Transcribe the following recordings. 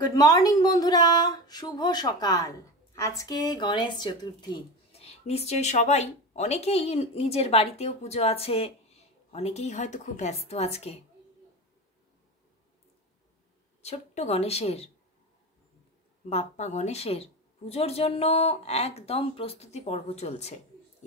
Good morning বন্ধুরা, শুভ সকাল। আজকে গণেশ চতুর্থী। নিশ্চয়ই সবাই, অনেকেই নিজের বাড়িতেও পুজো আছে, অনেকেই হয়তো খুব ব্যস্ত আজকে। ছোট্ট গণেশের, বাপ্পা গণেশের পুজোর জন্য একদম প্রস্তুতি পর্ব চলছে।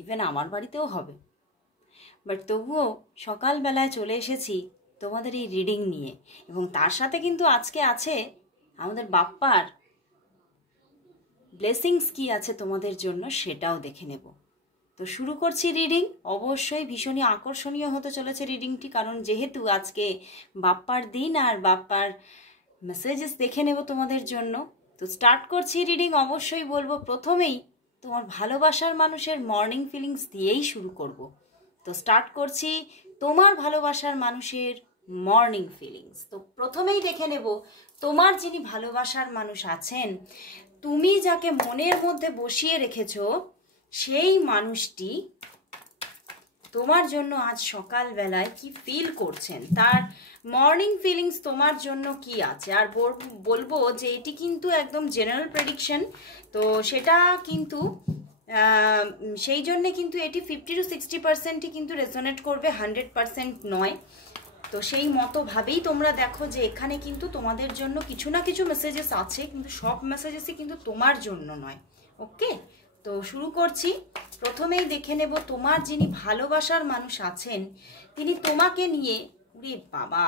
ইভেন আমার বাড়িতেও হবে, বাট তবুও সকালবেলায় চলে এসেছি তোমাদের এই রিডিং নিয়ে। এবং তার সাথে কিন্তু আজকে আছে আমাদের বাপ্পার ব্লেসিংস কি আছে তোমাদের জন্য, সেটাও দেখে নেব। তো শুরু করছি রিডিং। অবশ্যই ভীষণই আকর্ষণীয় হতে চলেছে রিডিংটি, কারণ যেহেতু আজকে বাপ্পার দিন আর বাপ্পার মেসেজেস দেখে নেব তোমাদের জন্য। তো স্টার্ট করছি রিডিং। অবশ্যই বলবো প্রথমেই তোমার ভালোবাসার মানুষের মর্নিং ফিলিংস দিয়েই শুরু করব। তো স্টার্ট করছি তোমার ভালোবাসার মানুষের মর্নিং ফিলিংস। তো প্রথমেই দেখে নেব তোমার যিনি ভালোবাসার মানুষ আছেন, তুমি যাকে মনের মধ্যে বসিয়ে রেখেছো, সেই মানুষটি তোমার জন্য আজ সকালবেলায় কি ফিল করছেন, তার মর্নিং ফিলিংস তোমার জন্য কি আছে। আর বলবো যে এটি কিন্তু একদম জেনারেল প্রেডিকশন, তো সেটা কিন্তু সেই জন্যে কিন্তু এটি 50 to 60% কিন্তু রেজোনেট করবে, 100% নয়। তো সেই মতোভাবেই তোমরা দেখো যে এখানে কিন্তু তোমাদের জন্য কিছু না কিছু মেসেজেস আছে, কিন্তু সব মেসেজেসই কিন্তু তোমার জন্য নয়। ওকে, তো শুরু করছি। প্রথমেই দেখে নেব তোমার যিনি ভালোবাসার মানুষ আছেন, তিনি তোমাকে নিয়ে, ওরে বাবা,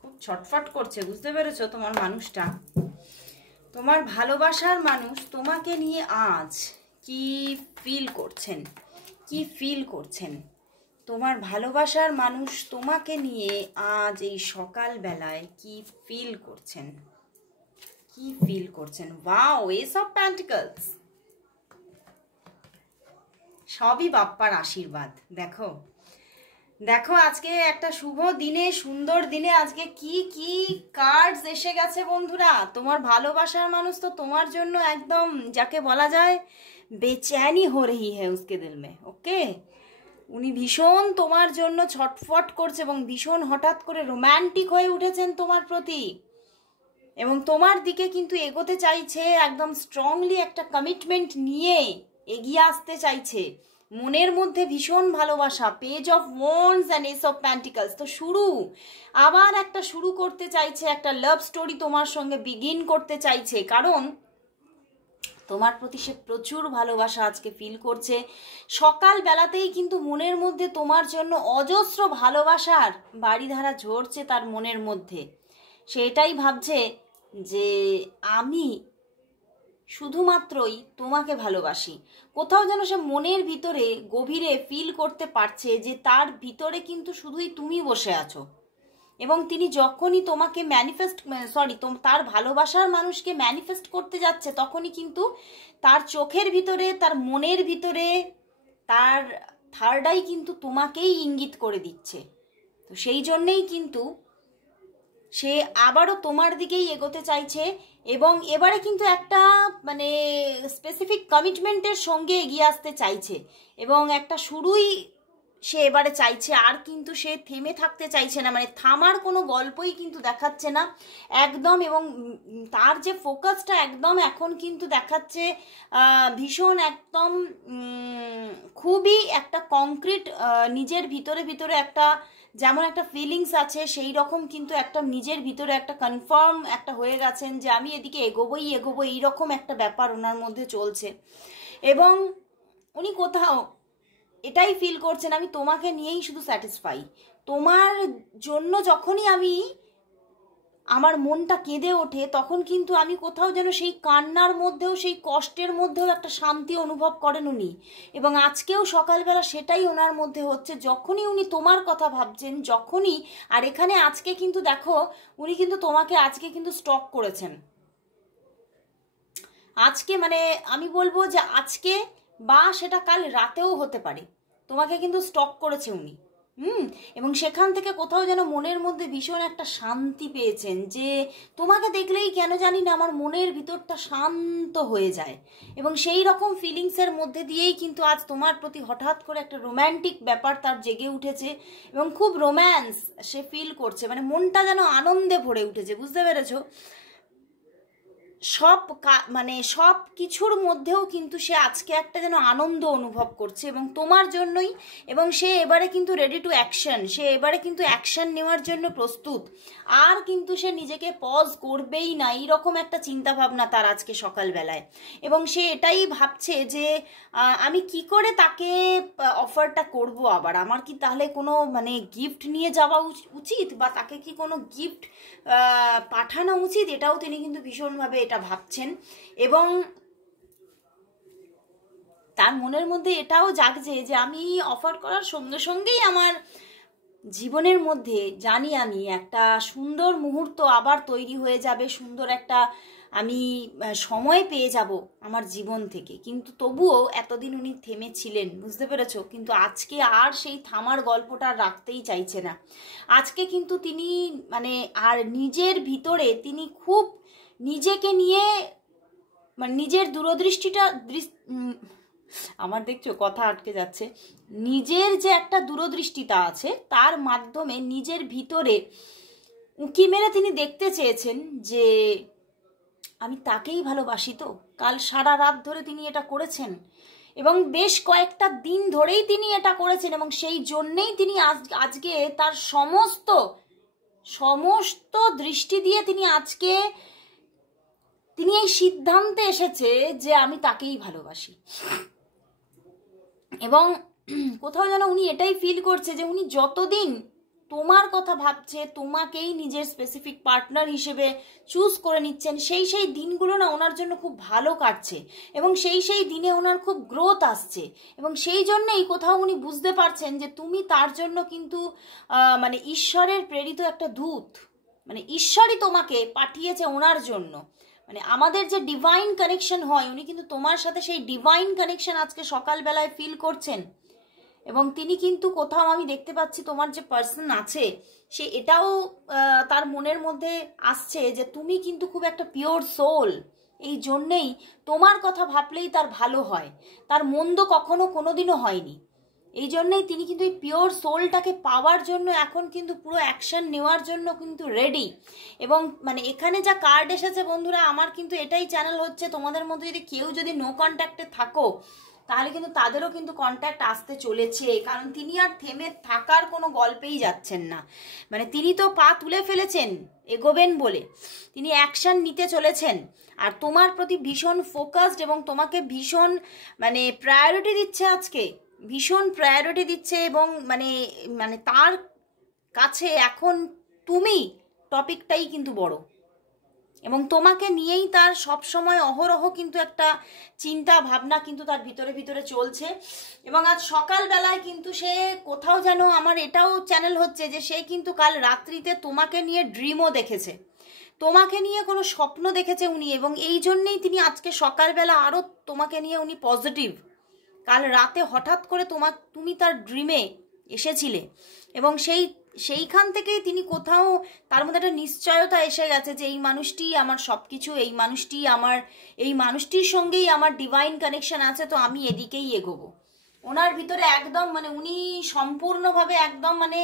খুব ছটফট করছে, বুঝতে পেরেছো তোমার মানুষটা। তোমার ভালোবাসার মানুষ তোমাকে নিয়ে আজ কি ফিল করছেন, কি ফিল করছেন। তোমার ভালোবাসার মানুষ তোমাকে নিয়ে আজ এই সকালবেলায় কি ফিল করছেন, কি ফিল করছেন। ওয়াও, এস অফ পেন্টিকলস, সবই বাপ্পার আশীর্বাদ। দেখো দেখো আজকে একটা শুভ দিনে, সুন্দর দিনে আজকে কি কি কার্ডস এসে গেছে বন্ধুরা। তোমার ভালোবাসার মানুষ তো তোমার জন্য একদম, যাকে বলা যায় বেচैनी हो रही है उसके दिल में। ওকে, উনি ভীষণ তোমার জন্য ছটফট করছে এবং ভীষণ হঠাৎ করে রোম্যান্টিক হয়ে উঠেছেন তোমার প্রতি, এবং তোমার দিকে কিন্তু এগোতে চাইছে, একদম স্ট্রংলি একটা কমিটমেন্ট নিয়ে এগিয়ে আসতে চাইছে। মনের মধ্যে ভীষণ ভালোবাসা, page of wands and S of pentacles. তো আবার একটা শুরু করতে চাইছে, একটা লাভ স্টোরি তোমার সঙ্গে বিগিন করতে চাইছে, কারণ তোমার প্রতি সে প্রচুর ভালোবাসা আজকে ফিল করছে। সকালবেলাতেই কিন্তু মনের মধ্যে তোমার জন্য অজস্র ভালোবাসার বাড়িধারা ঝরছে তার মনের মধ্যে। সেটাই ভাবছে যে আমি শুধুমাত্রই তোমাকে ভালোবাসি। কোথাও যেন সে মনের ভিতরে গভীরে ফিল করতে পারছে যে তার ভিতরে কিন্তু শুধুই তুমি বসে আছো, এবং তিনি যখনই তোমাকে তার ভালোবাসার মানুষকে ম্যানিফেস্ট করতে যাচ্ছে, তখনই কিন্তু তার চোখের ভিতরে, তার মনের ভিতরে, তার থার্ড আই কিন্তু তোমাকেই ইঙ্গিত করে দিচ্ছে। তো সেই জন্যেই কিন্তু সে আবারও তোমার দিকেই এগোতে চাইছে, এবং এবারে কিন্তু একটা স্পেসিফিক কমিটমেন্টের সঙ্গে এগিয়ে আসতে চাইছে, এবং একটা শুরুই সে এবারে চাইছে। আর কিন্তু সে থেমে থাকতে চাইছে না, থামার কোনো গল্পই কিন্তু দেখাচ্ছে না একদম। এবং তার যে ফোকাসটা একদম এখন কিন্তু দেখাচ্ছে ভীষণ একদম খুবই একটা কংক্রিট, নিজের ভিতরে ভিতরে একটা যেমন একটা ফিলিংস আছে, সেই রকম কিন্তু একটা নিজের ভিতরে একটা কনফার্ম একটা হয়ে গেছেন যে আমি এদিকে এগোবোই এগোবো, এইরকম একটা ব্যাপার ওনার মধ্যে চলছে। এবং উনি কোথাও এটাই ফিল করছেন, আমি তোমাকে নিয়েই শুধু স্যাটিসফাই। তোমার জন্য যখনই আমার মনটা কেঁদে ওঠে, তখন কিন্তু আমি কোথাও যেন সেই কান্নার মধ্যেও, সেই কষ্টের মধ্যেও একটা শান্তি অনুভব করেন উনি। এবং আজকেও সকালবেলা সেটাই ওনার মধ্যে হচ্ছে, যখনই উনি তোমার কথা ভাবছেন, যখনই। আর এখানে আজকে কিন্তু দেখো, উনি কিন্তু তোমাকে আজকে কিন্তু স্টক করেছেন। আজকে আমি বলবো যে আজকে, বা সেটা কাল রাতেও হতে পারে, তোমাকে কিন্তু স্টক করেছে উনি। এবং সেখান থেকে কোথাও যেন মনের মধ্যে ভীষণ একটা শান্তি পেয়েছেন, যে তোমাকে দেখলেই কেন জানি না আমার মনের ভিতরটা শান্ত হয়ে যায়। এবং সেই রকম ফিলিংসের মধ্যে দিয়েই কিন্তু আজ তোমার প্রতি হঠাৎ করে একটা রোম্যান্টিক ব্যাপার তার জেগে উঠেছে এবং খুব রোম্যান্স সে ফিল করছে, মানে মনটা যেন আনন্দে ভরে উঠেছে, বুঝতে পেরেছো? মানে সব কিছুর মধ্যেও কিন্তু সে আজকে একটা যেন আনন্দ অনুভব করছে এবং তোমার জন্যই। এবং সে এবারে কিন্তু রেডি টু অ্যাকশন, সে এবারে কিন্তু অ্যাকশন নেওয়ার জন্য প্রস্তুত। আর কিন্তু সে নিজেকে পজ করবেই না, এইরকম একটা চিন্তা ভাবনা তার আজকে সকালবেলায়। এবং সে এটাই ভাবছে যে আমি কি করে তাকে অফারটা করব, আবার আমার কি তাহলে কোনো মানে গিফট নিয়ে যাওয়া উচিত, বা তাকে কি কোনো গিফট পাঠানো উচিত, এটাও তিনি কিন্তু ভীষণভাবে এটা ভাবছেন। এবং তার মনের মধ্যে এটাও জাগছে যে আমি অফার করার সঙ্গে সঙ্গেই আমার জীবনের মধ্যে জানি আমি একটা সুন্দর মুহূর্ত আবার তৈরি হয়ে যাবে, সুন্দর একটা আমি সময় পেয়ে যাব আমার জীবন থেকে। কিন্তু তবুও এতদিন উনি থেমেছিলেন, বুঝতে পেরেছো? কিন্তু আজকে আর সেই থামার গল্পটা রাখতেই চাইছে না। আজকে কিন্তু তিনি মানে আর নিজের ভিতরে তিনি খুব নিজেকে নিয়ে মানে নিজের দূরদৃষ্টিটা আমার দেখছো কথা আটকে যাচ্ছে, নিজের যে একটা দূরদৃষ্টিতা আছে তার মাধ্যমে নিজের ভিতরে উঁকি মেরে তিনি দেখতে চেয়েছেন যে আমি তাকেই ভালোবাসি। তো কাল সারা রাত ধরে তিনি এটা করেছেন এবং বেশ কয়েকটা দিন ধরেই তিনি এটা করেছেন এবং সেই জন্যেই তিনি আজকে তার সমস্ত দৃষ্টি দিয়ে তিনি আজকে তিনি এই সিদ্ধান্তে এসেছে যে আমি তাকেই ভালোবাসি। এবং কোথাও যেন উনি এটাই ফিল করছে যে উনি যতদিন তোমার কথা ভাবছে, তোমাকেই নিজের স্পেসিফিক পার্টনার হিসেবে চুজ করে নিচ্ছেন, সেই দিনগুলো না ওনার জন্য খুব ভালো কাটছে এবং সেই দিনে ওনার খুব গ্রোথ আসছে। এবং সেই জন্যেই কোথাও উনি বুঝতে পারছেন যে তুমি তার জন্য কিন্তু মানে ঈশ্বরের প্রেরিত একটা দূত, মানে ঈশ্বরই তোমাকে পাঠিয়েছে ওনার জন্য। মানে আমাদের যে ডিভাইন কানেকশন হয়, উনি কিন্তু তোমার সাথে সেই ডিভাইন কানেকশন আজকে সকালবেলায় ফিল করছেন। এবং তিনি কিন্তু কোথাও আমি দেখতে পাচ্ছি তোমার যে পার্সন আছে সে এটাও তার মনের মধ্যে আসছে যে তুমি কিন্তু খুব একটা পিওর সোল, এই জন্যেই তোমার কথা ভাবলেই তার ভালো হয়, তার মন্দ কখনো কোনোদিনও হয়নি। এই জন্যই তিনি কিন্তু এই পিওর সোলটাকে পাওয়ার জন্য এখন কিন্তু পুরো অ্যাকশন নেওয়ার জন্য কিন্তু রেডি। এবং মানে এখানে যা কার্ড এসেছে বন্ধুরা, আমার কিন্তু এটাই চ্যানেল হচ্ছে তোমাদের মধ্যে যদি কেউ যদি নো কন্ট্যাক্টে থাকো তাহলে কিন্তু তাদেরও কিন্তু কন্ট্যাক্ট আসতে চলেছে, কারণ তিনি আর থেমে থাকার কোনো গল্পেই যাচ্ছেন না। মানে তিনি তো পা তুলে ফেলেছেন এগোবেন বলে, তিনি অ্যাকশন নিতে চলেছেন আর তোমার প্রতি ভীষণ ফোকাসড এবং তোমাকে ভীষণ মানে প্রায়োরিটি দিচ্ছে, আজকে ভীষণ প্রায়োরিটি দিচ্ছে। এবং মানে মানে তার কাছে এখন তুমি টপিকটাই কিন্তু বড় এবং তোমাকে নিয়েই তার সব সময় অহরহ কিন্তু একটা চিন্তা ভাবনা কিন্তু তার ভিতরে ভিতরে চলছে। এবং আজ সকালবেলায় কিন্তু সে কোথাও যেন আমার এটাও চ্যানেল হচ্ছে যে সে কিন্তু কাল রাত্রিতে তোমাকে নিয়ে ড্রিমও দেখেছে, তোমাকে নিয়ে কোনো স্বপ্ন দেখেছে উনি। এবং এই জন্যেই তিনি আজকে সকালবেলা আরও তোমাকে নিয়ে উনি পজিটিভ। কাল রাতে হঠাৎ করে তুমি তার ড্রিমে এসেছিলে এবং সেইখান থেকেই তিনি কোথাও তার মধ্যে একটা নিশ্চয়তা এসে গেছে যে এই মানুষটি আমার সব কিছু, এই মানুষটির সঙ্গেই আমার ডিভাইন কানেকশন আছে, তো আমি এদিকেই এগোবো। ওনার ভিতরে একদম মানে উনি সম্পূর্ণভাবে একদম মানে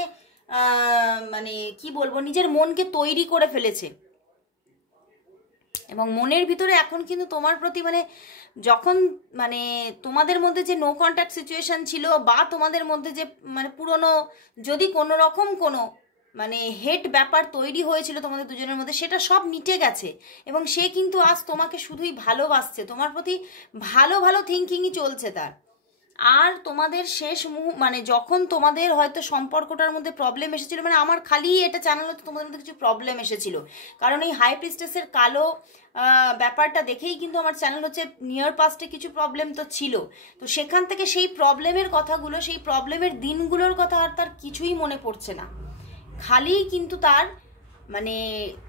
মানে কি বলবো, নিজের মনকে তৈরি করে ফেলেছে। এবং মনের ভিতরে এখন কিন্তু তোমার প্রতি মানে যখন মানে তোমাদের মধ্যে যে নো কন্ট্যাক্ট সিচুয়েশন ছিল বা তোমাদের মধ্যে যে মানে পুরনো যদি কোনো রকম কোনো মানে হেট ব্যাপার তৈরি হয়েছিল তোমাদের দুজনের মধ্যে, সেটা সব মিটে গেছে এবং সে কিন্তু আজ তোমাকে শুধুই ভালোবাসছে, তোমার প্রতি ভালো ভালো থিঙ্কিংই চলছে তার। আর তোমাদের শেষ মানে যখন তোমাদের হয়তো সম্পর্কটার মধ্যে প্রবলেম এসেছিল, মানে আমার খালি এটা চ্যানেল হতো তোমাদের মধ্যে কিছু প্রবলেম এসেছিল, কারণ এই হাই প্রিস্টেসের কালো ব্যাপারটা দেখেই কিন্তু আমার চ্যানেল হচ্ছে নিয়ার পাস্টে কিছু প্রবলেম তো ছিল, তো সেখান থেকে সেই প্রবলেমের কথাগুলো, সেই প্রবলেমের দিনগুলোর কথা আর তার কিছুই মনে পড়ছে না। খালি কিন্তু তার মানে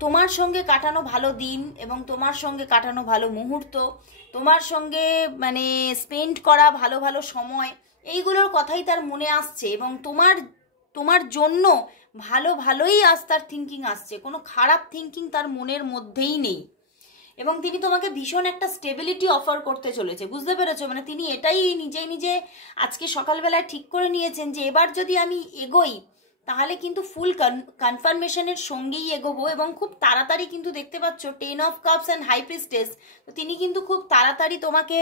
তোমার সঙ্গে কাটানো ভালো দিন এবং তোমার সঙ্গে কাটানো ভালো মুহূর্ত, তোমার সঙ্গে মানে স্পেন্ড করা ভালো ভালো সময়, এইগুলোর কথাই তার মনে আসছে। এবং তোমার তোমার জন্য ভালো ভালোই আজ তার থিঙ্কিং আসছে, কোনো খারাপ থিঙ্কিং তার মনের মধ্যেই নেই। এবং তিনি তোমাকে ভীষণ একটা স্টেবিলিটি অফার করতে চলেছে, বুঝতে পেরেছো? মানে তিনি এটাই নিজে আজকে সকালবেলায় ঠিক করে নিয়েছেন যে এবার যদি আমি এগোই তাহলে কিন্তু ফুল কনফার্মেশনের সঙ্গেই এগোবো, এবং খুব তাড়াতাড়ি কিন্তু দেখতে পাচ্ছ 10 of cups and high priestess, তো তিনি কিন্তু খুব তাড়াতাড়ি তোমাকে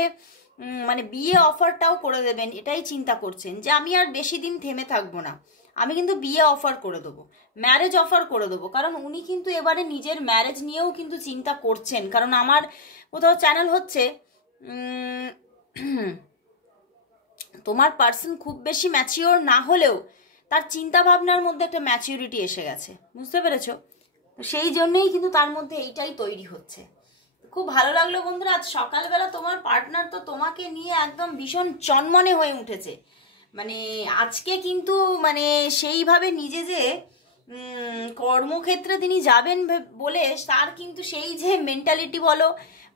মানে বিয়ে অফারটাও করে দেবেন। এটাই চিন্তা করছেন যে আমি আর বেশি দিন থেমে থাকবো না, আমি কিন্তু বিয়ে অফার করে দেবো, ম্যারেজ অফার করে দেবো। কারণ উনি কিন্তু এবারে নিজের ম্যারেজ নিয়েও কিন্তু চিন্তা করছেন। কারণ আমার কোথাও চ্যানেল হচ্ছে তোমার পার্সন খুব বেশি ম্যাচিওর না হলেও তার চিন্তা ভাবনার মধ্যে একটা ম্যাচিউরিটি এসে গেছে, বুঝতে পেরেছো? তো সেই জন্যই কিন্তু তার মধ্যে এইটাই তৈরি হচ্ছে। খুব ভালো লাগলো বন্ধুরা, আজ সকালবেলা তোমার পার্টনার তো তোমাকে নিয়ে একদম ভীষণ চনমনে হয়ে উঠেছে। মানে আজকে কিন্তু মানে সেইভাবে নিজে যে কর্মক্ষেত্রে তিনি যাবেন বলে তার কিন্তু সেই যে মেন্টালিটি বলো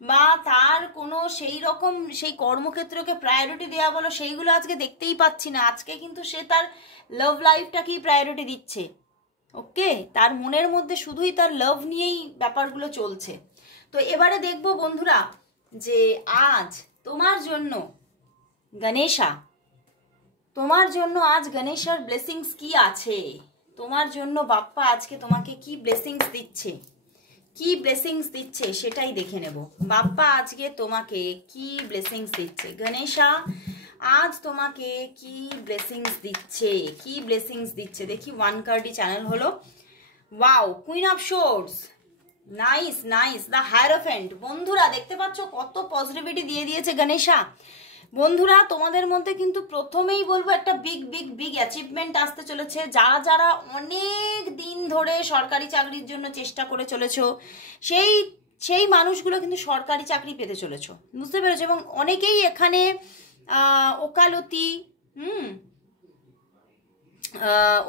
বা তার কোনো সেই রকম সেই কর্মক্ষেত্রকে প্রায়োরিটি দেওয়া বলো, সেইগুলো আজকে দেখতেই পাচ্ছি না। আজকে কিন্তু সে তার লাভ লাইফটাকেই প্রায়োরিটি দিচ্ছে। ওকে, তার মনের মধ্যে শুধুই তার লাভ নিয়েই ব্যাপারগুলো চলছে। তো এবারে দেখবো বন্ধুরা যে আজ তোমার জন্য গণেশা, তোমার জন্য আজ গণেশার ব্লেসিংস কি আছে, তোমার জন্য বাপ্পা আজকে তোমাকে কি ব্লেসিংস দিচ্ছে, কি ব্লেসিংস দিচ্ছে সেটাই দেখে নেব। বাপ্পা আজকে তোমাকে কি ব্লেসিংস দিচ্ছে, গণেশা আজ তোমাকে কি ব্লেসিংস দিচ্ছে, কি ব্লেসিংস দিচ্ছে দেখি। ওয়ান কার্ডই চ্যানেল হলো, wow, queen of swords, nice nice, the hierophant. বন্ধুরা দেখতে পাচ্ছ কত পজিটিভিটি দিয়ে দিয়েছে গণেশা। বন্ধুরা তোমাদের মধ্যে কিন্তু প্রথমেই বলবো একটা বিগ বিগ বিগ অ্যাচিভমেন্ট আসতে চলেছে। যারা যারা অনেক দিন ধরে সরকারি চাকরির জন্য চেষ্টা করে চলেছো, সেই মানুষগুলো কিন্তু সরকারি চাকরি পেতে চলেছো, বুঝতে পেরেছো? এবং অনেকেই এখানে ওকালতি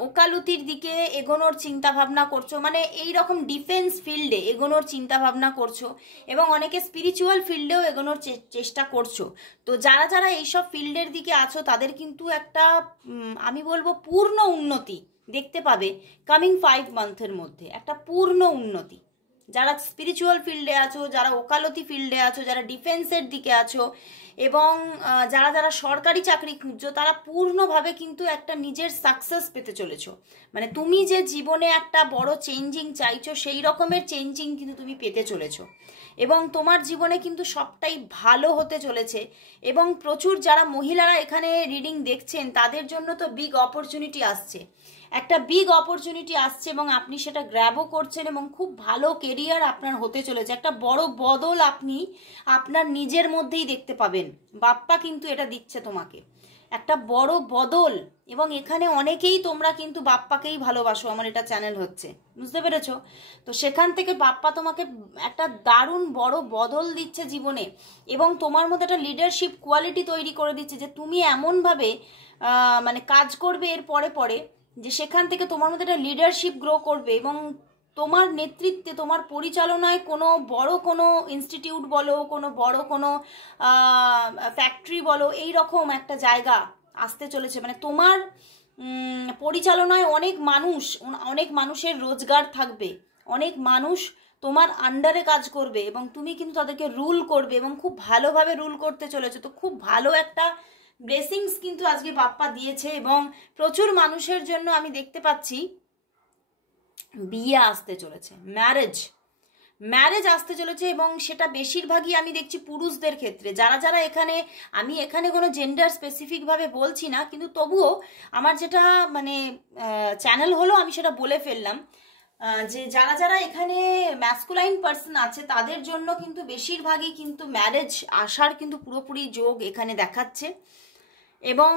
ওকালতির দিকে এগোনোর চিন্তা ভাবনা করছো, মানে এই রকম ডিফেন্স ফিল্ডে এগোনোর চিন্তা ভাবনা করছো, এবং অনেকে স্পিরিচুয়াল ফিল্ডেও এগোনোর চেষ্টা করছো। তো যারা যারা এইসব ফিল্ডের দিকে আছো তাদের কিন্তু একটা আমি বলবো পূর্ণ উন্নতি দেখতে পাবে কামিং 5 মান্থের মধ্যে, একটা পূর্ণ উন্নতি। যারা স্পিরিচুয়াল ফিল্ডে আছো, যারা ওকালতি ফিল্ডে আছো, যারা ডিফেন্সের দিকে আছো, এবং যারা যারা সরকারি চাকরি খুঁজছো, তারা পূর্ণভাবে কিন্তু একটা নিজের সাকসেস পেতে চলেছো। মানে তুমি যে জীবনে একটা বড় চেঞ্জিং চাইছো সেই রকমের চেঞ্জিং কিন্তু তুমি পেতে চলেছো, এবং তোমার জীবনে কিন্তু সবটাই ভালো হতে চলেছে। এবং প্রচুর যারা মহিলারা এখানে রিডিং দেখছেন তাদের জন্য তো বিগ অপরচুনিটি আসছে, একটা বিগ অপরচুনিটি আসছে, এবং আপনি সেটা গ্র্যাবও করছেন, এবং খুব ভালো কেরিয়ার আপনার হতে চলেছে। একটা বড় বদল আপনি আপনার নিজের মধ্যেই দেখতে পাবেন। বাপ্পা কিন্তু এটা দিচ্ছে তোমাকে একটা বড় বদল, এবং এখানে অনেকেই তোমরা কিন্তু বাপ্পাকেই ভালোবাসো, আমার এটা চ্যানেল হচ্ছে, বুঝতে পেরেছো? তো সেখান থেকে বাপ্পা তোমাকে একটা দারুণ বড় বদল দিচ্ছে জীবনে, এবং তোমার মধ্যে একটা লিডারশিপ কোয়ালিটি তৈরি করে দিচ্ছে যে তুমি এমনভাবে মানে কাজ করবে এর পরে পরে যে সেখান থেকে তোমার মধ্যে একটা লিডারশিপ গ্রো করবে, এবং তোমার নেতৃত্বে তোমার পরিচালনায় কোনো বড় কোনো ইনস্টিটিউট বলো, কোনো বড় কোনো ফ্যাক্টরি বলো, এই রকম একটা জায়গা আসতে চলেছে। মানে তোমার পরিচালনায় অনেক মানুষের রোজগার থাকবে, অনেক মানুষ তোমার আন্ডারে কাজ করবে, এবং তুমি কিন্তু তাদেরকে রুল করবে, এবং খুব ভালোভাবে রুল করতে চলেছে। তো খুব ভালো একটা ব্লেসিংস কিন্তু আজকে বাপ্পা দিয়েছে, এবং প্রচুর মানুষের জন্য আমি দেখতে পাচ্ছি বিয়ে আসতে চলেছে, ম্যারেজ আসতে চলেছে, এবং সেটা বেশিরভাগই আমি দেখছি পুরুষদের ক্ষেত্রে। যারা যারা এখানে, আমি এখানে কোনো জেন্ডার স্পেসিফিকভাবে বলছি না, কিন্তু তবুও আমার যেটা মানে চ্যানেল হলো আমি সেটা বলে ফেললাম যে যারা যারা এখানে ম্যাসকুলাইন পার্সন আছে তাদের জন্য কিন্তু বেশিরভাগই কিন্তু ম্যারেজ আসার কিন্তু পুরোপুরি যোগ এখানে দেখাচ্ছে। এবং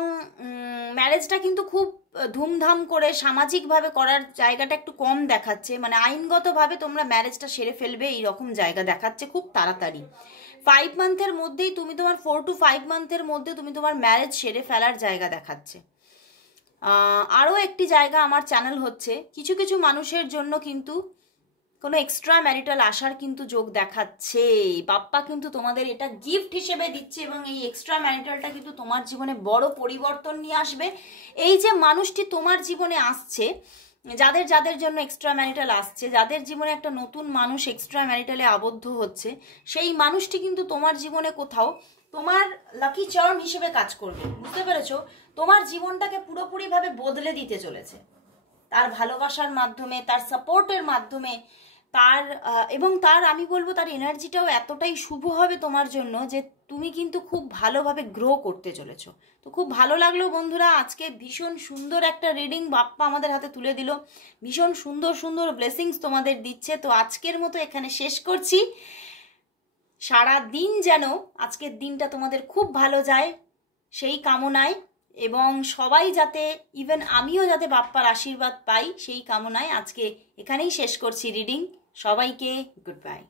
ম্যারেজটা কিন্তু খুব ধুমধাম করে সামাজিকভাবে করার জায়গাটা একটু কম দেখাচ্ছে, মানে আইনগতভাবে তোমরা ম্যারেজটা সেরে ফেলবে এই রকম জায়গা দেখাচ্ছে খুব তাড়াতাড়ি। 5 মান্থের মধ্যেই তুমি তোমার 4 to 5 মান্থের মধ্যে তুমি তোমার ম্যারেজ সেরে ফেলার জায়গা দেখাচ্ছে। আরও একটি জায়গা আমার চ্যানেল হচ্ছে কিছু কিছু মানুষের জন্য কিন্তু কোনো এক্সট্রা ম্যারিটাল আসার কিন্তু যোগ দেখাচ্ছে। বাপ্পা কিন্তু তোমাদের এটা গিফট হিসেবে দিচ্ছে এবং এই এক্সট্রা ম্যারিটালটা কিন্তু তোমার জীবনে বড় পরিবর্তন নিয়ে আসবে। এই যে মানুষটি তোমার জীবনে আসছে, যাদের যাদের জন্য এক্সট্রা ম্যারিটাল আসছে, যাদের জীবনে একটা নতুন মানুষ এক্সট্রা ম্যারিটালে আবদ্ধ হচ্ছে, সেই মানুষটি কিন্তু তোমার জীবনে কোথাও তোমার লাকি চার্ম হিসেবে কাজ করবে। বুঝতে পেরেছো? তোমার জীবনটাকে পুরোপুরিভাবে বদলে দিতে চলেছে তার ভালোবাসার মাধ্যমে, তার সাপোর্টের মাধ্যমে, তার এবং তার আমি বলবো তার এনার্জিটাও এতটাই শুভ হবে তোমার জন্য যে তুমি কিন্তু খুব ভালোভাবে গ্রো করতে চলেছো। তো খুব ভালো লাগলো বন্ধুরা, আজকে ভীষণ সুন্দর একটা রিডিং বাপ্পা আমাদের হাতে তুলে দিল, ভীষণ সুন্দর সুন্দর ব্লেসিংস তোমাদের দিচ্ছে। তো আজকের মতো এখানে শেষ করছি। সারা দিন যেন আজকের দিনটা তোমাদের খুব ভালো যায় সেই কামনায়, এবং সবাই যাতে, ইভেন আমিও যাতে বাপ্পার আশীর্বাদ পাই সেই কামনায় আজকে এখানেই শেষ করছি রিডিং। সবাইকে গুড বাই।